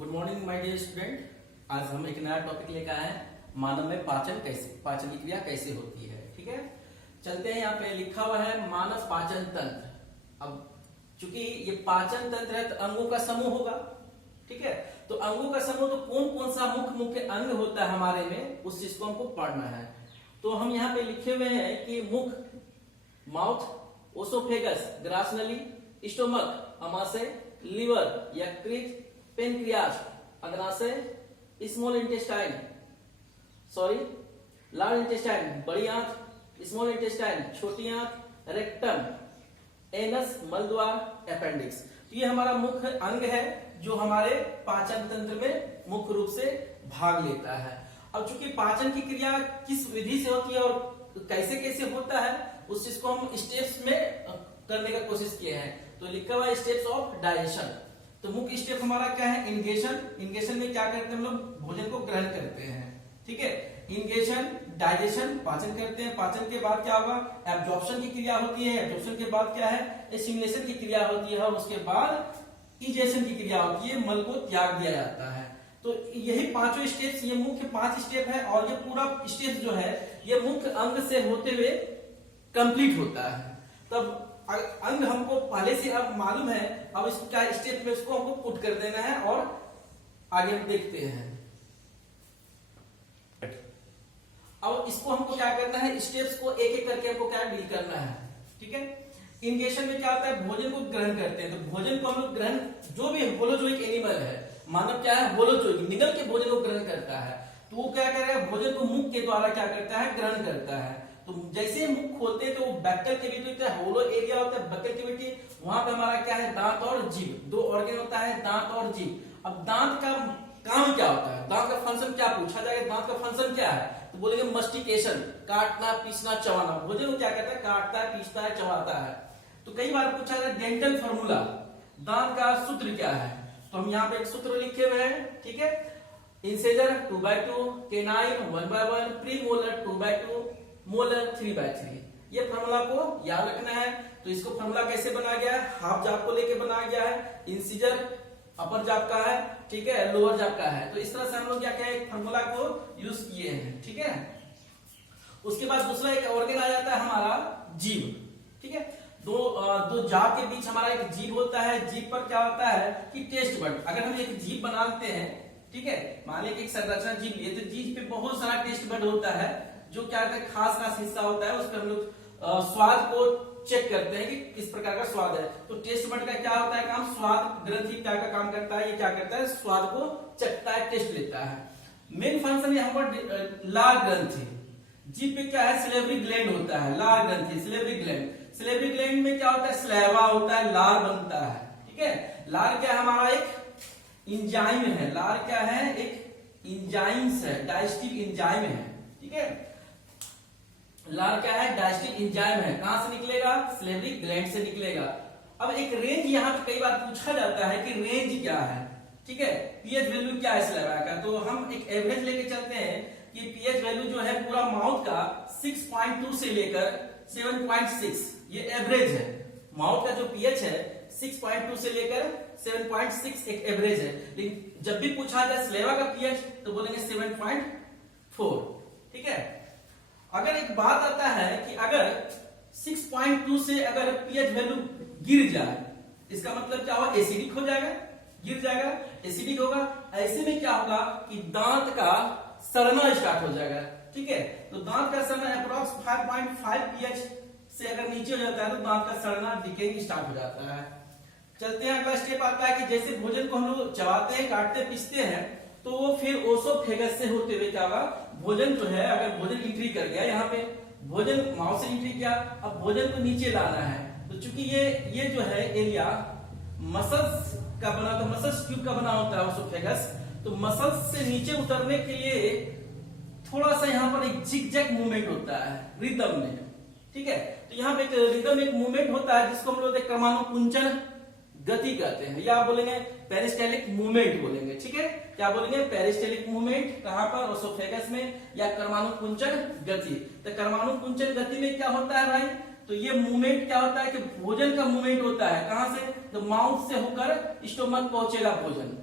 Good morning my dear student. आज हम एक नया टॉपिक लेकर आए हैं, मानव में पाचन की क्रिया कैसे होती है। ठीक है, चलते हैं। यहाँ पे लिखा हुआ है मानव पाचन तंत्र। अब चूंकि ये पाचन तंत्र है तो अंगों का समूह होगा। ठीक है, तो अंगों का समूह, तो कौन कौन सा मुख्य अंग होता है हमारे में, उस चीज को हमको पढ़ना है। तो हम यहाँ पे लिखे हुए हैं कि मुख, माउथ, ओसोफेगस, ग्रासनली, स्टोमक, अमाशय, लिवर, यकृत, पेनक्रियास, अग्नाशय, स्मॉल इंटेस्टाइन, लार्ज इंटेस्टाइन, बड़ी आंत, स्मॉल इंटेस्टाइन, छोटी आंत, रेक्टम, एनस, मलद्वार, अपेंडिक्स। तो ये हमारा मुख्य अंग है जो हमारे पाचन तंत्र में मुख्य रूप से भाग लेता है। अब चूंकि पाचन की क्रिया किस विधि से होती है और कैसे कैसे होता है, उस चीज को हम स्टेप्स में करने का कोशिश किए हैं। तो लिखा हुआ है स्टेप्स ऑफ डाइजेशन। तो मुख्य स्टेप हमारा क्या है? इंगेशन। इंगेशन में क्या करते हैं हम लोग? भोजन को ग्रहण करते हैं। ठीक है, इंगेशन, डाइजेशन, पाचन करते हैं। पाचन के बाद क्या होगा? एब्जॉर्प्शन की क्रिया होती है। एब्जॉर्प्शन के बाद क्या है? एसिमिलेशन की क्रिया होती है। और उसके बाद इजेशन की क्रिया होती है, मल को त्याग दिया जाता है। तो यही पांचों स्टेप्स, ये मुख्य 5 स्टेप है। और ये पूरा स्टेप जो है ये मुख्य अंग से होते हुए कंप्लीट होता है। तब अंग हमको पहले से अब मालूम है, अब इसको क्या स्टेप में इसको हमको पुट कर देना है और आगे हम देखते हैं। अब इसको हमको क्या करना है? स्टेप्स को एक एक करके हमको क्या डील करना है। ठीक है, इंगेशन में क्या होता है? भोजन को ग्रहण करते हैं। तो भोजन को हम लोग ग्रहण, जो भी होलोजोइक एनिमल है, मानव क्या है? होलोजोइक, निगल के भोजन को ग्रहण करता है। तो वो क्या करेगा? भोजन को मुख के द्वारा क्या करता है? ग्रहण करता है। तो जैसे मुख खोलते हैं तो बक्कल कैविटी, होलो एरिया होता है बक्कल कैविटी, वहां पे हमारा क्या है? दांत और जीभ, 2 ऑर्गन होता है, दांत और जीभ। अब दांत का काम क्या होता है? दांत का फंक्शन क्या पूछा जाएगा? दांत का फंक्शन क्या है? तो बोलेंगे मस्टिकेशन, काटना, पीसना, चबाना। भोजन को क्या करता है? काटता है, पीसता है, चबाता है। तो कई बार पूछा जाए डेंटल फॉर्मूला, दांत का सूत्र क्या है? तो हम यहाँ पे एक सूत्र लिखे हुए हैं। ठीक है, इंसेजर 2/2, केनाइन 1/1, प्रीमोलर 2/2, मोलर 3/3। ये फॉर्मूला को याद रखना है। तो इसको फॉर्मूला कैसे बनाया गया है? हाफ जाप को लेके बनाया गया है। इंसिजर अपर जाप का है, ठीक है, लोअर जाप का है। तो इस तरह से हम लोग क्या कहें, फॉर्मूला को यूज किए हैं। ठीक है, उसके बाद दूसरा एक ऑर्गन आ जाता है हमारा जीभ। ठीक है, दो जाप के बीच हमारा एक जीभ होता है। जीभ पर क्या होता है कि टेस्ट बड, अगर हम एक जीभ बनाते हैं, ठीक है, मान लीजिए एक संरचना जीभ लिए, तो जीभ पे बहुत सारा टेस्ट बड होता है जो क्या होता है? खास हिस्सा होता है। उस पर हम लोग स्वाद को चेक करते हैं कि किस प्रकार का स्वाद है। तो टेस्ट बड का क्या होता है काम? स्वाद ग्रंथि क्या का काम करता है? ये क्या करता है? स्वाद को चखता है, टेस्ट लेता है। मेन फंक्शन यहाँ पर लार ग्रंथि। जीभ पे क्या है? सिलेवरी ग्लैंड होता है, लार ग्रंथि, सिलेवरी ग्लैंड। सिलेवरी ग्लैंड में क्या होता है? स्लेवा होता है, लार बनता है। ठीक है, लार क्या है? हमारा एक इंजाइम है। लार क्या है? एक इंजाइम्स है, डाइजेस्टिव इंजाइम है। ठीक है, लार क्या है? डाइजेस्टिव एंजाइम है। कहां से निकलेगा? सिलेवरी ग्लैंड से निकलेगा। अब एक रेंज यहाँ पे कई बार पूछा जाता है कि रेंज क्या है। ठीक है, पीएच वैल्यू क्या है सिलेवा का? तो हम एक एवरेज लेके चलते हैं कि पीएच वैल्यू जो है पूरा माउथ का 6.2 से लेकर 7.6, ये एवरेज है। माउथ का जो पीएच है 6.2 से लेकर 7.6 एक एवरेज है। लेकिन जब भी पूछा जाए सिलेवा का पीएच तो बोलेंगे 7.4। ठीक है, अगर एक बात आता है कि अगर 6.2 से अगर पीएच वैल्यू गिर जाए, इसका मतलब क्या होगा? एसिडिक हो जाएगा, गिर जाएगा, एसिडिक होगा। ऐसे में क्या होगा कि दांत का सड़ना स्टार्ट हो जाएगा। ठीक है, तो दांत का सड़ना अप्रोक्स 5.5 पीएच से अगर नीचे हो जाता है तो दांत का सड़ना, डिकेइंग स्टार्ट हो जाता है। चलते हैं, अगला स्टेप आता है कि जैसे भोजन को हम लोग चबाते हैं, काटते, पीसते हैं, तो वो फिर ओसोफेगस से होते हुए क्या होगा? भोजन जो है, अगर भोजन एंट्री कर गया, यहाँ पे भोजन माउथ से एंट्री किया, अब भोजन को नीचे लाना है। तो चूंकि ये जो है एरिया मसल्स का बना, तो मसल्स ट्यूब का बना होता है ओसोफेगस। तो मसल्स से नीचे उतरने के लिए थोड़ा सा यहाँ पर एक जिगजैग मूवमेंट होता है रिदम में। ठीक है, तो यहाँ पे एक रिदम, एक मूवमेंट होता है जिसको हम लोग क्रमानुकुंचन गति कहते हैं, या बोलेंगे पेरिस्टेलिक मूवमेंट बोलेंगे। ठीक है, क्या बोलेंगे? पेरिस्टेलिक मूवमेंट। कहां पर? ओसोफेगस में, या कर्मानुकुंचन गति। तो कर्मानुकुंचन गति में क्या होता है भाई? तो ये मूवमेंट क्या होता है कि भोजन का मूवमेंट होता है। कहां से? तो माउथ से होकर स्टोमक पहुंचेगा भोजन।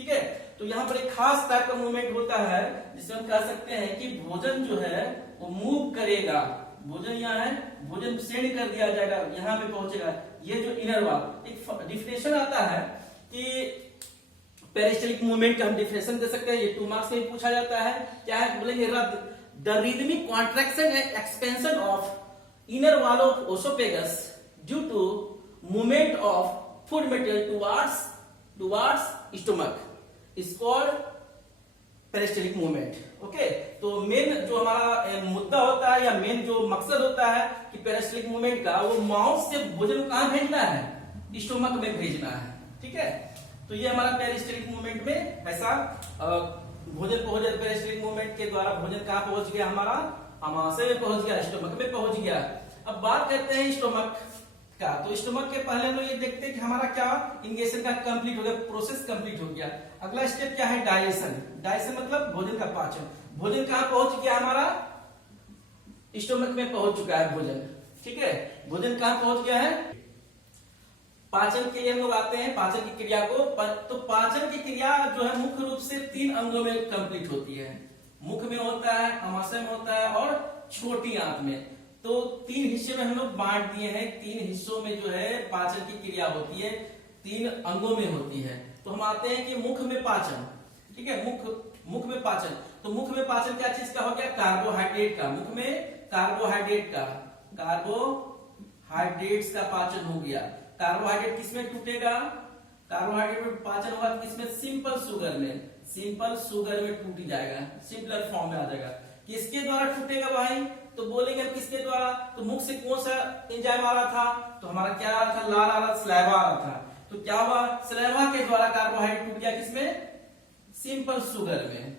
ठीक है। तो यहाँ पर एक खास टाइप का मूवमेंट होता है जिसमें हम कह सकते हैं कि भोजन जो है वो मूव करेगा। भोजन यहाँ है, भोजन सेंड कर दिया जाएगा, यहाँ पे पहुंचेगा। ये जो इनर वॉल, एक डिफिनेशन आता है कि पेरिस्टलिक मूवमेंट का हम डिफिनेशन दे सकते हैं, ये 2 मार्क्स में पूछा जाता है। क्या है बोलेंगे, the rhythmic contraction and expansion of inner wall of oesophagus due to movement of food material towards stomach is called peristaltic movement. Okay, तो मेन जो हमारा मुद्दा होता है या मेन जो मकसद होता है कि पेरिस्टलिक मूवमेंट का, वो माउथ से भोजन को कहां भेजना है, स्टमक में भेजना है। ठीक है, तो ये हमारा पेरिस्टलिक मूवमेंट में ऐसा भोजन पहुंच जाता है। पेरिस्टलिक मूवमेंट के द्वारा भोजन कहां पहुंच गया, हमारा आमाशय में पहुंच गया, स्टमक में पहुंच गया। अब बात करते हैं स्टमक का। तो स्टमक के पहले हम लोग ये देखते हैं कि हमारा क्या इंगेशन का कंप्लीट हो गया, प्रोसेस कंप्लीट हो गया। अगला स्टेप क्या है, डाइजेशन। डाइजेशन मतलब भोजन का पाचन। भोजन कहां पहुंच गया, हमारा स्टमक में पहुंच चुका है भोजन। ठीक है, भोजन कहां पहुंच गया है। पाचन के लिए हम लोग आते हैं पाचन की क्रिया को। तो पाचन की क्रिया जो है मुख्य रूप से 3 अंगों में कंप्लीट होती है। मुख में होता है, आमाशय में होता है और छोटी आंत में। तो 3 हिस्से में हम लोग बांट दिए हैं। 3 हिस्सों में जो है पाचन की क्रिया होती है, 3 अंगों में होती है। तो हम आते हैं कि मुख में पाचन। ठीक है, मुख में पाचन। तो मुख में पाचन क्या चीज का हो गया, कार्बोहाइड्रेट का। मुख में कार्बोहाइड्रेट का, कार्बोहाइड्रेट्स का पाचन हो गया। कार्बोहाइड्रेट किसमें टूटेगा, कार्बोहाइड्रेट में पाचन होगा किसमें, सिंपल शुगर में। सिंपल शुगर में टूट जाएगा, सिंपलर फॉर्म में आ जाएगा। किसके द्वारा टूटेगा भाई, तो बोलेंगे हम किसके द्वारा। तो मुख से कौन सा एंजाइम आ रहा था, तो हमारा क्या आ रहा था, लार आ रहा, स्लाइवा आ रहा था। तो क्या हुआ, स्लाइवा के द्वारा कार्बोहाइड्रेट टूट गया किसमें, सिंपल शुगर में।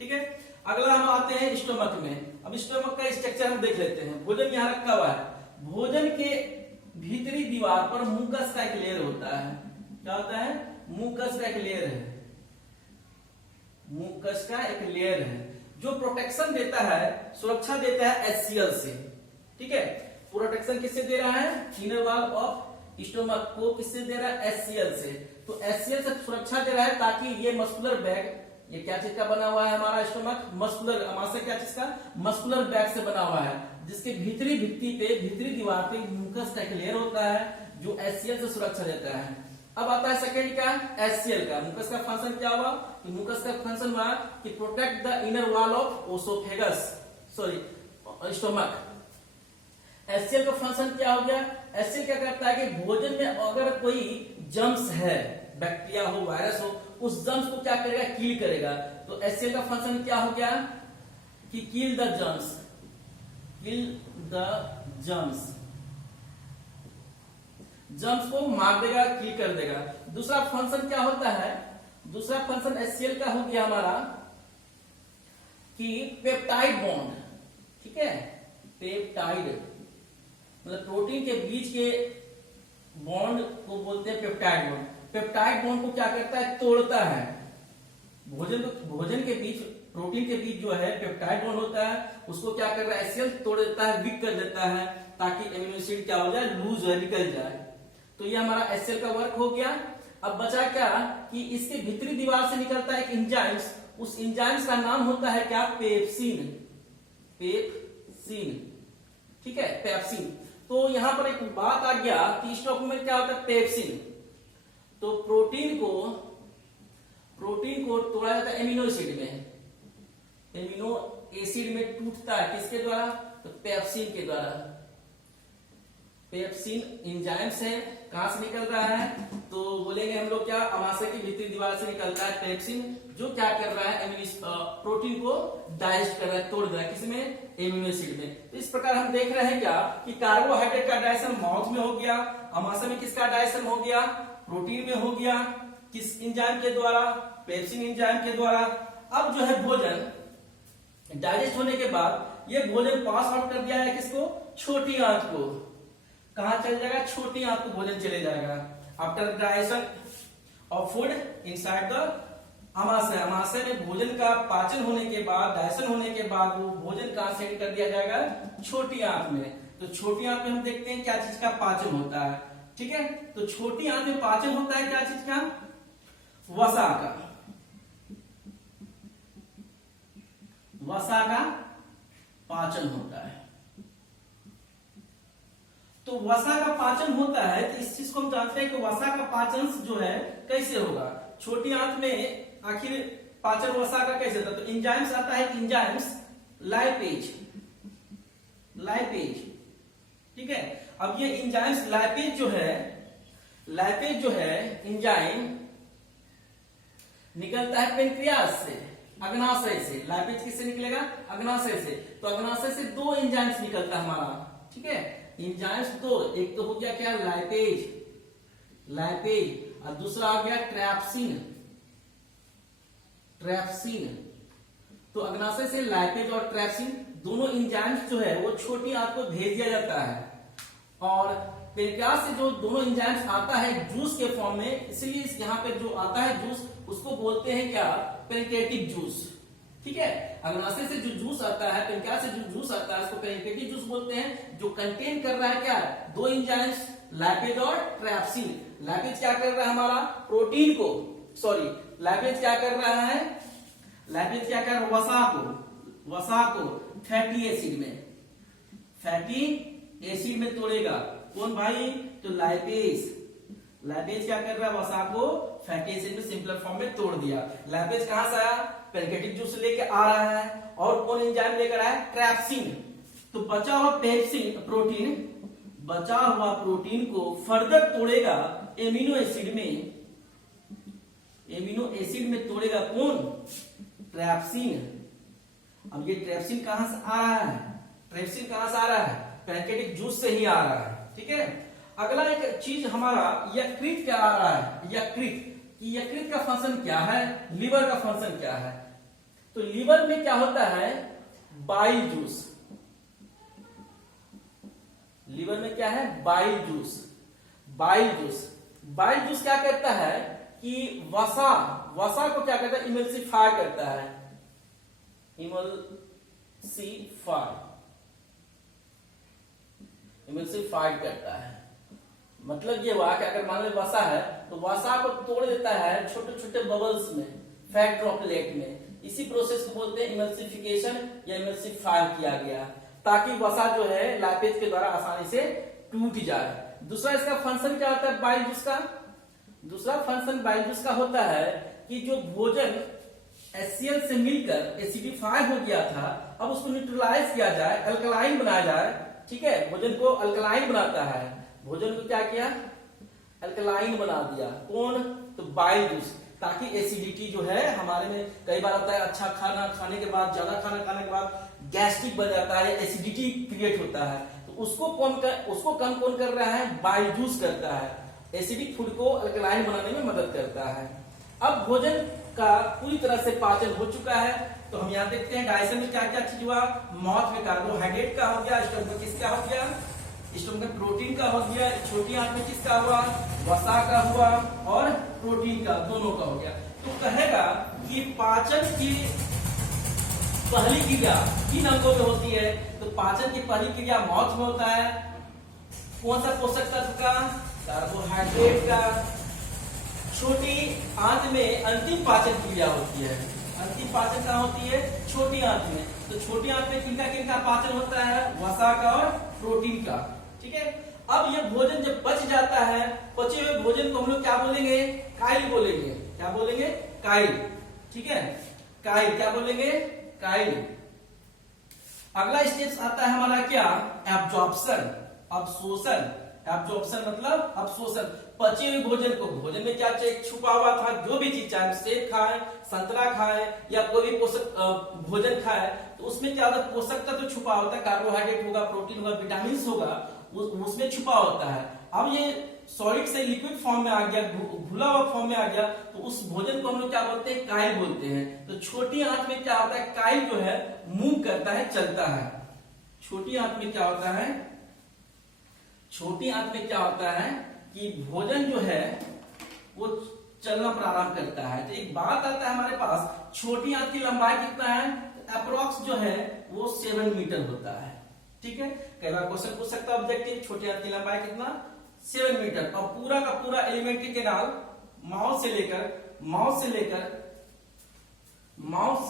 ठीक है, अगला हम आते हैं स्टोमक में। अब स्टोमक का स्ट्रक्चर हम देख लेते हैं। भोजन यहाँ रखा हुआ है, भोजन के भीतरी दीवार पर मुकस का एक लेयर होता है। क्या होता है, मुकस का एक लेयर है। मुकस का एक लेयर है जो प्रोटेक्शन देता है, सुरक्षा देता है HCl से। ठीक है, प्रोटेक्शन किससे दे रहा है, इनर वॉल ऑफ स्टोमक को किससे दे रहा है, HCl से। तो HCl से सुरक्षा दे रहा है ताकि ये मस्कुलर बैग, ये क्या चीज का बना हुआ है हमारा स्टोमक, मस्कुलर, आमाशय क्या चीज का, मस्कुलर बैग से बना हुआ है, जिसके भीतरी भित्ति पे, भीतरी दीवार पे मुकस का एक लेयर होता है जो HCl से सुरक्षा देता है। अब आता है सेकंड का, HCl का। मुकस का फंक्शन क्या हुआ, कि मुकस का फंक्शन हुआ कि protect the inner wall of oesophagus, sorry stomach. HCl का फंक्शन क्या हो गया, HCl क्या करता है कि भोजन में अगर कोई जम्स है, बैक्टीरिया हो, वायरस हो, उस जम्स को क्या करेगा, किल करेगा। तो HCl का फंक्शन क्या हो गया कि kill the germs, kill the germs, germs को मार देगा, किल कर देगा। दूसरा फंक्शन क्या होता है, दूसरा फंक्शन HCl का हो गया हमारा कि पेप्टाइड बॉन्ड। ठीक है, पेप्टाइड मतलब प्रोटीन के बीच के बॉन्ड को बोलते हैं पेप्टाइड बॉन्ड। पेप्टाइड बॉन्ड को क्या करता है, तोड़ता है। भोजन के बीच, प्रोटीन के बीच जो है पेप्टाइड बॉन्ड होता है, उसको क्या कर रहा है, HCl तोड़ देता है, वीक कर देता है, ताकि एमिनो एसिड क्या हो जाए, लूज है, निकल जाए। तो ये हमारा HCl का वर्क हो गया। अब बचा क्या कि इसके भीतरी दीवार से निकलता है एक एंजाइम्स, उस एंजाइम्स का नाम होता है क्या, पेप्सिन। पेप्सिन, ठीक है, पेप्सिन। तो यहां पर एक बात आ गया कि स्टोमक में क्या होता है, पेप्सिन। तो प्रोटीन को तोड़ा जाता है एमिनो एसिड में, एमिनो एसिड में टूटता है किसके द्वारा, तो पेप्सिन के द्वारा। पेप्सिन एंजाइम्स है, कहां से निकल रहा है, तो बोलेंगे हम लोग क्या, आमाशय की भीतरी दीवार से निकलता है पेप्सिन, जो क्या कर रहा है, प्रोटीन को डाइजेस्ट कर रहा है, तोड़ रहा है, किसमें, एमिनो एसिड में। तो इस प्रकार हम देख रहे हैं क्या कि कार्बोहाइड्रेट का डाइजेशन माउथ में हो गया, आमाशय में किसका डाइजेशन हो गया, प्रोटीन में हो गया, किस एंजाइम के द्वारा, पेप्सिन एंजाइम के द्वारा। अब जो है भोजन डाइजेस्ट होने के बाद ये भोजन पास आउट कर दिया है किसको, छोटी आंत को। कहां चल जाएगा, छोटी आंत को भोजन चले जाएगा। After digestion of food inside the आमाशय, आमाशय में भोजन का पाचन होने के बाद, डाइजेशन होने के बाद वो भोजन कहां सेंड कर दिया जाएगा, छोटी आंत में। तो छोटी आंत में हम देखते हैं क्या चीज का पाचन होता है। ठीक है, तो छोटी आंत में पाचन होता है क्या चीज का, वसा का। वसा का पाचन होता है। तो वसा का पाचन होता है तो इस चीज को हम जानते हैं कि वसा का पाचन जो है कैसे होगा। छोटी आंत में आखिर पाचन वसा का कैसे होता है? तो इंजाइम्स आता है, इंजाइम्स लाइपेज, लाइपेज, ठीक है। अब ये इंजाइम्स लाइपेज जो है, लाइपेज जो है इंजाइम निकलता है पेनक्रियास से, अग्नाशय से। लाइपेज किससे निकलेगा? अग्नाशय से। तो अग्नाशय से दो एंजाइम्स निकलता है हमारा, ठीक है। एंजाइम्स दो, एक तो हो गया क्या? लाइपेज, लाइपेज, और दूसरा आ गया ट्रैप्सिन, ट्रैप्सिन। तो अग्नाशय से लाइपेज और ट्रैप्सिन दोनों एंजाइम्स जो है वो छोटी आंत को भेज दिया जाता है, और पेनक्रियास से जो दोनों एंजाइम्स आता है जूस के फॉर्म में, इसलिए यहाँ पे जो आता है जूस उसको बोलते हैं क्या? पेनक्रियाटिक जूस, ठीक है। अग्नाशय से जो जूस आता है, पेनक्रियास से जो जूस आता है उसको पेनक्रियाटिक जूस बोलते हैं, जो कंटेन कर रहा है क्या? दो एंजाइम्स लाइपेज और ट्रैप्सिन। लाइपेज क्या कर रहा है? हमारा प्रोटीन को, सॉरी, लाइपेज क्या कर रहा है? लाइपेज क्या कर रहा है? वसा को, वसा को फैटी एसिड में, फैटी एसिड में तोड़ेगा। कौन भाई? तो लाइपेज। लाइपेज क्या कर रहा है? वसा को फैटी एसिड में सिंपलर फॉर्म में तोड़ दिया। लाइपेज कहां से आया? पेनक्रियाटिक जूस लेके आ रहा है, और कौन एंजाइम लेकर आया? ट्रैप्सिन। तो बचा हुआ पेप्सिन प्रोटीन, बचा हुआ प्रोटीन को फर्दर तोड़ेगा एमिनो एसिड में, एमिनो एसिड में तोड़ेगा कौन? ट्रैप्सिन। अब ये ट्रैप्सिन कहां से आ रहा है? ट्रैप्सिन कहां से आ रहा है? पेनक्रियाटिक जूस से ही आ रहा है, ठीक है। अगला एक चीज हमारा यकृत क्या आ रहा है? यकृत, कि यकृत का फंक्शन क्या है, लीवर का फंक्शन क्या है? तो लीवर में क्या होता है? Bile juice. लीवर में क्या है? Bile juice, bile juice. Bile juice क्या करता है कि वसा, वसा को क्या करता है? इमल्सिफाई करता है, इमल्सिफाई, इमल्सिफाई करता है। मतलब ये हुआ कि अगर मान लो वसा है तो वसा को तोड़ देता है छोटे छोटे बबल्स में, फैट ड्रॉपलेट में। इसी प्रोसेस को बोलते हैं इमल्सिफिकेशन या इमल्सिफाई किया गया, ताकि वसा जो है लाइपेज के द्वारा आसानी से टूट जाए। दूसरा इसका फंक्शन क्या होता है बाइल जूस का? दूसरा फंक्शन बाइल जूस का होता है कि जो भोजन HCl से मिलकर एसिडिफाई हो गया था, अब उसको न्यूट्रलाइज किया जाए, अल्कलाइन बनाया जाए, ठीक है। भोजन को अल्कलाइन बनाता है, भोजन को क्या किया? अल्कलाइन बना दिया। कौन? तो बाइल जूस, ताकि एसिडिटी जो है हमारे में कई बार होता है, अच्छा खाना खाने के बाद, ज्यादा खाना खाने के बाद गैस्ट्रिक बन जाता है, एसिडिटी क्रिएट होता है, तो उसको उसको कम कौन कर रहा है? बाइल जूस करता है, एसिडिक फूड को अल्कलाइन बनाने में मदद करता है। अब भोजन का पूरी तरह से पाचन हो चुका है, तो हम यहाँ देखते हैं डाइजेशन में क्या क्या चीज हुआ। माउथ में कार्बोहाइड्रेट का हो गया, स्टमक में किसका हो गया? स्टमक में प्रोटीन का हो गया। छोटी आंत में किसका हुआ? वसा का हुआ, और प्रोटीन का, दोनों का हो गया। तो कहेगा कि पाचन की पहली क्रिया किन अंगों में होती है? तो पाचन की पहली क्रिया माउथ में होता है। कौन सा पोषक तत्व का? कार्बोहाइड्रेट का। छोटी आंत में अंतिम पाचन क्रिया होती है। अंतिम पाचन कहाँ होती है? छोटी आंत में। तो छोटी आंत में किनका किनका पाचन होता है? वसा का और प्रोटीन का, ठीक है। अब ये भोजन जब पच जाता है, पचे हुए भोजन को हम लोग क्या बोलेंगे? काइल बोलेंगे। क्या बोलेंगे? काइल, ठीक है। काइल क्या बोलेंगे? काइल। अगला स्टेप आता है हमारा क्या? एब्जॉर्प्शन, अवशोषण। एब्जॉर्प्शन मतलब अवशोषण। पचे हुए भोजन को, भोजन में क्या छुपा हुआ था, जो भी चीज, चाहे सेब खाए, संतरा खाए, या कोई भी पोषक भोजन खाए, तो उसमें क्या होता है? पोषक तत्व तो छुपा होता है, कार्बोहाइड्रेट होगा, प्रोटीन होगा, विटामिन होगा, उसमें छुपा होता है। अब ये सॉलिड से लिक्विड फॉर्म में आ गया, घुला हुआ फॉर्म में आ गया, तो उस भोजन को हम लोग क्या बोलते हैं? काइल बोलते हैं। तो छोटी आंत में क्या होता है? काइल जो है मूव करता है, चलता है। छोटी आंत में क्या होता है? छोटी आंत में क्या होता है कि भोजन जो है वो चलना प्रारंभ करता है। तो एक बात आता है हमारे पास, छोटी आंत की लंबाई कितना है? तो अप्रोक्स जो है वो 7 मीटर होता है, ठीक है। कई बार क्वेश्चन पूछ सकता है ऑब्जेक्टिव, छोटी आंत की लंबाई कितना? 7 मीटर। और पूरा का पूरा एलिमेंट्री कैनाल माउथ से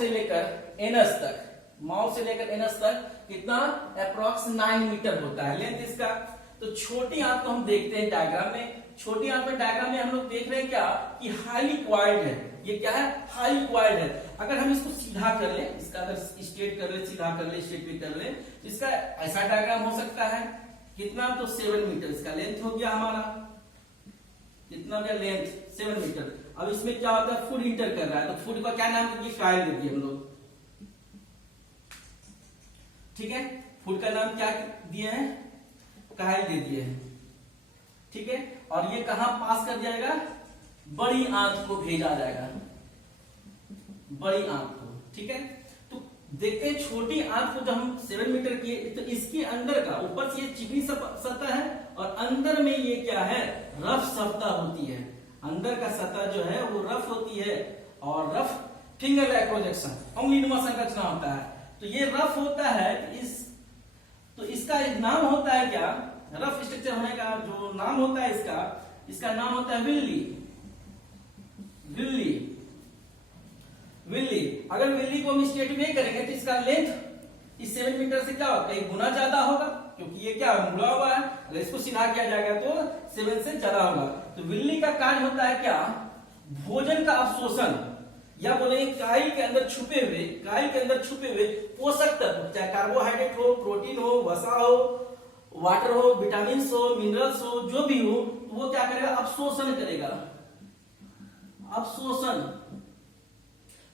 लेकर एनस तक, माउथ से लेकर एनस तक कितना अप्रोक्स 9 मीटर होता है लेंथ इसका। तो छोटी आंत को हम देखते हैं डायग्राम में। छोटी आंत में डायग्राम में हम लोग देख रहे हैं क्या कि हाईली क्वाइल्ड है। ये क्या है? हाईली क्वाइल्ड है। अगर हम इसको सीधा कर ले, इसका अगर स्ट्रेट कर ले, सीधा कर ले, स्ट्रेट भी कर ले, तो इसका ऐसा डायग्राम हो सकता है। कितना? तो 7 मीटर इसका लेंथ हो गया हमारा। कितना हो गया लेंथ? 7 मीटर। अब इसमें क्या होता है? फूड इंटर कर रहा है, तो फूड का क्या नाम है? कायल दे दिए हम लोग। ठीक है, फूड का नाम क्या दिए हैं? कायल दे दिए हैं। ठीक है, और ये कहां पास कर जाएगा? बड़ी आंत को भेजा जाएगा, बड़ी आंत को। ठीक है, तो देखते हैं छोटी आंत को जब हम 7 मीटर किए तो इसके अंदर का, ऊपर से ये चिकनी सतह है और अंदर में ये क्या है? रफ सतह होती है। अंदर का सतह जो है वो रफ होती है और रफ फिंगर लाइक प्रोजेक्शन, उंगलीनुमा संरचना होता है। तो ये रफ होता है। तो इसका एक नाम होता है क्या? रफ स्ट्रक्चर होने का जो नाम होता है इसका नाम होता है विल्ली। Willey, Willey. अगर विल्ली को हम स्ट्रेट में करेंगे तो इसका लेंथ इस 7 मीटर से क्या होगा? कई गुना ज्यादा होगा, क्योंकि ये क्या मुड़ा हुआ है। अगर इसको सीधा किया जाएगा तो 7 से ज्यादा होगा। तो विल्ली का कार्य होता है क्या? भोजन का अवशोषण, या बोलेंगे कायल के अंदर छुपे हुए पोषक तत्व, चाहे कार्बोहाइड्रेट हो, प्रोटीन हो, वसा हो, वाटर हो, विटामिन हो, मिनरल्स हो, जो भी हो, तो वो क्या करेगा? अवशोषण करेगा। अवशोषण।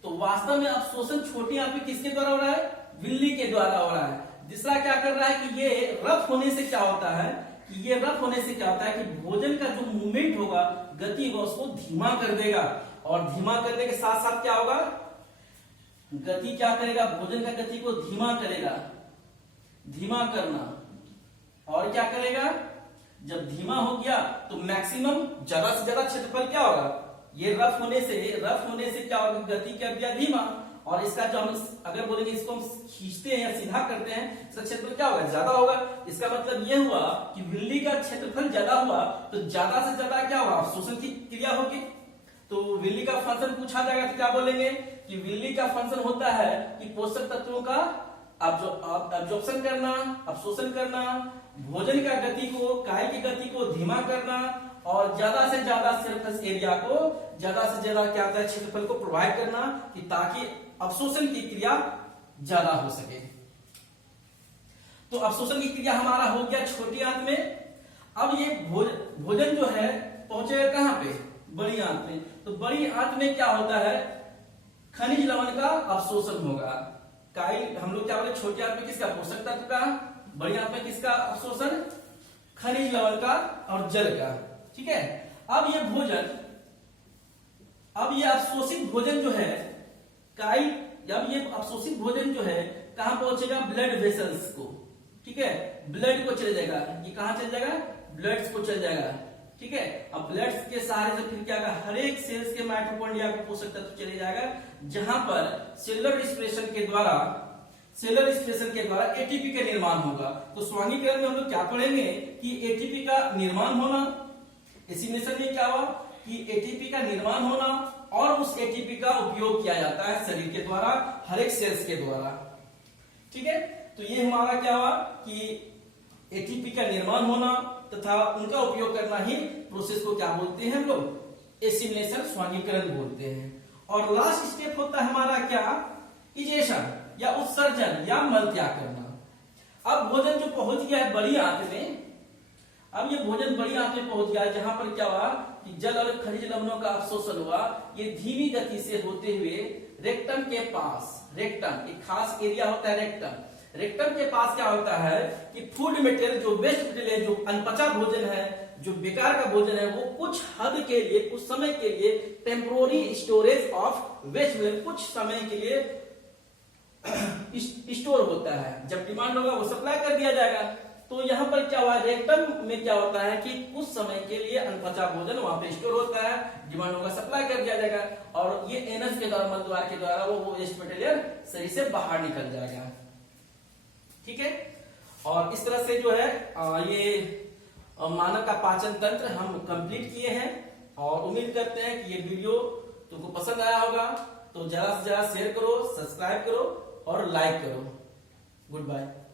तो वास्तव में अवशोषण छोटी आंत में किसके द्वारा हो रहा है? विल्ली के द्वारा हो रहा है। दूसरा क्या कर रहा है कि ये रफ होने से क्या होता है कि भोजन का जो मूवमेंट होगा, गति होगा, उसको धीमा कर देगा। और धीमा करने के साथ साथ क्या होगा? गति क्या करेगा? भोजन का गति को धीमा करेगा। धीमा करना। और क्या करेगा? जब धीमा हो गया तो मैक्सिमम, ज्यादा से ज्यादा क्षेत्रफल क्या होगा? ये रफ होने से क्या होगा? गति क्या दिया? धीमा। और इसका जो हम अगर बोलेंगे इसको हम खींचते हैं या सीधा करते हैं, इसका क्षेत्रफल क्या होगा? ज्यादा होगा। इसका मतलब ये हुआ कि विल्ली का क्षेत्रफल ज्यादा हुआ तो ज्यादा से ज्यादा क्या होगा? अवशोषण की क्रिया होगी। तो विल्ली का फंक्शन पूछा जाएगा तो क्या बोलेंगे कि विल्ली का फंक्शन होता है कि पोषक तत्वों का अब्जॉर्प्शन करना, अवशोषण करना, भोजन का गति को, कायल की गति को धीमा करना और ज्यादा से ज्यादा सरफेस एरिया को, ज्यादा से ज्यादा क्या होता है? क्षेत्रफल को प्रोवाइड करना, कि ताकि अवशोषण की क्रिया ज्यादा हो सके। तो अवशोषण की क्रिया हमारा हो गया छोटी आंत में। अब ये भोजन जो है पहुंचेगा कहां पे? बड़ी आंत में। तो बड़ी आंत में क्या होता है? खनिज लवण का अवशोषण होगा। कायल हम लोग क्या बोले? छोटी आंत में किसका? पोषक तत्व का। बड़ी आंत में किसका अवशोषण? खनिज लवण का और जल का। ठीक है, अब ये अवशोषित भोजन जो है कायल, अब ये अवशोषित भोजन जो है कहां पहुंचेगा? ब्लड वेसल्स को। ठीक है, ब्लड को चले जाएगा। ये कहां चल जाएगा? ब्लड्स को चल जाएगा। ठीक है, अब ब्लड्स के सहारे से फिर क्या होगा? हर एक सेल्स के माइटोकॉन्ड्रिया को पोषक तत्व चले जाएगा, जहां पर सेलुलर रेस्पिरेशन के द्वारा एटीपी का निर्माण होगा। तो स्वांगीकरण में हम लोग क्या पढ़ेंगे कि एटीपी का निर्माण होना। एसिमिलेशन में क्या हुआ कि एटीपी का निर्माण होना और उस एटीपी का उपयोग किया जाता है शरीर के द्वारा, हर एक सेल्स के द्वारा। ठीक है, तो ये हमारा क्या हुआ कि एटीपी का निर्माण होना तथा उनका उपयोग करना ही प्रोसेस को क्या बोलते हैं हम लोग? एसिमिलेशन, स्वांगीकरण बोलते हैं। और लास्ट स्टेप होता है हमारा क्या? इजेशन या उत्सर्जन या मल त्याग करना। अब भोजन जो पहुंच गया है बड़ी आंत में, अब ये भोजन बड़ी आंत में पहुंच गया है, जहां पर क्या हुआ कि जल और खनिज लवणों का अवशोषण हुआ। ये धीमी गति से होते हुए रेक्टम के पास, रेक्टम एक खास एरिया होता है रेक्टम के पास क्या होता है कि फूड मटेरियल, जो वेस्ट मटेरियल है, जो अनपचा भोजन है, जो बेकार का भोजन है, वो कुछ हद के लिए, कुछ समय के लिए temporary storage of waste material, कुछ समय के लिए स्टोर होता है। जब डिमांड होगा वो सप्लाई कर दिया जाएगा। तो यहाँ पर क्या हुआ? रेक्टम में क्या होता है कि कुछ समय के लिए अनपचा भोजन वहां पे स्टोर होता है, डिमांड होगा सप्लाई कर दिया जाएगा और ये एनस के द्वारा, मल द्वार के द्वारा वो वेस्ट मटेरियल शरीर से बाहर निकल जाएगा। ठीक है, और इस तरह से जो है ये मानव का पाचन तंत्र हम कंप्लीट किए हैं और उम्मीद करते हैं कि ये वीडियो तुमको पसंद आया होगा। तो ज्यादा से ज्यादा शेयर करो, सब्सक्राइब करो और लाइक करो। Good bye.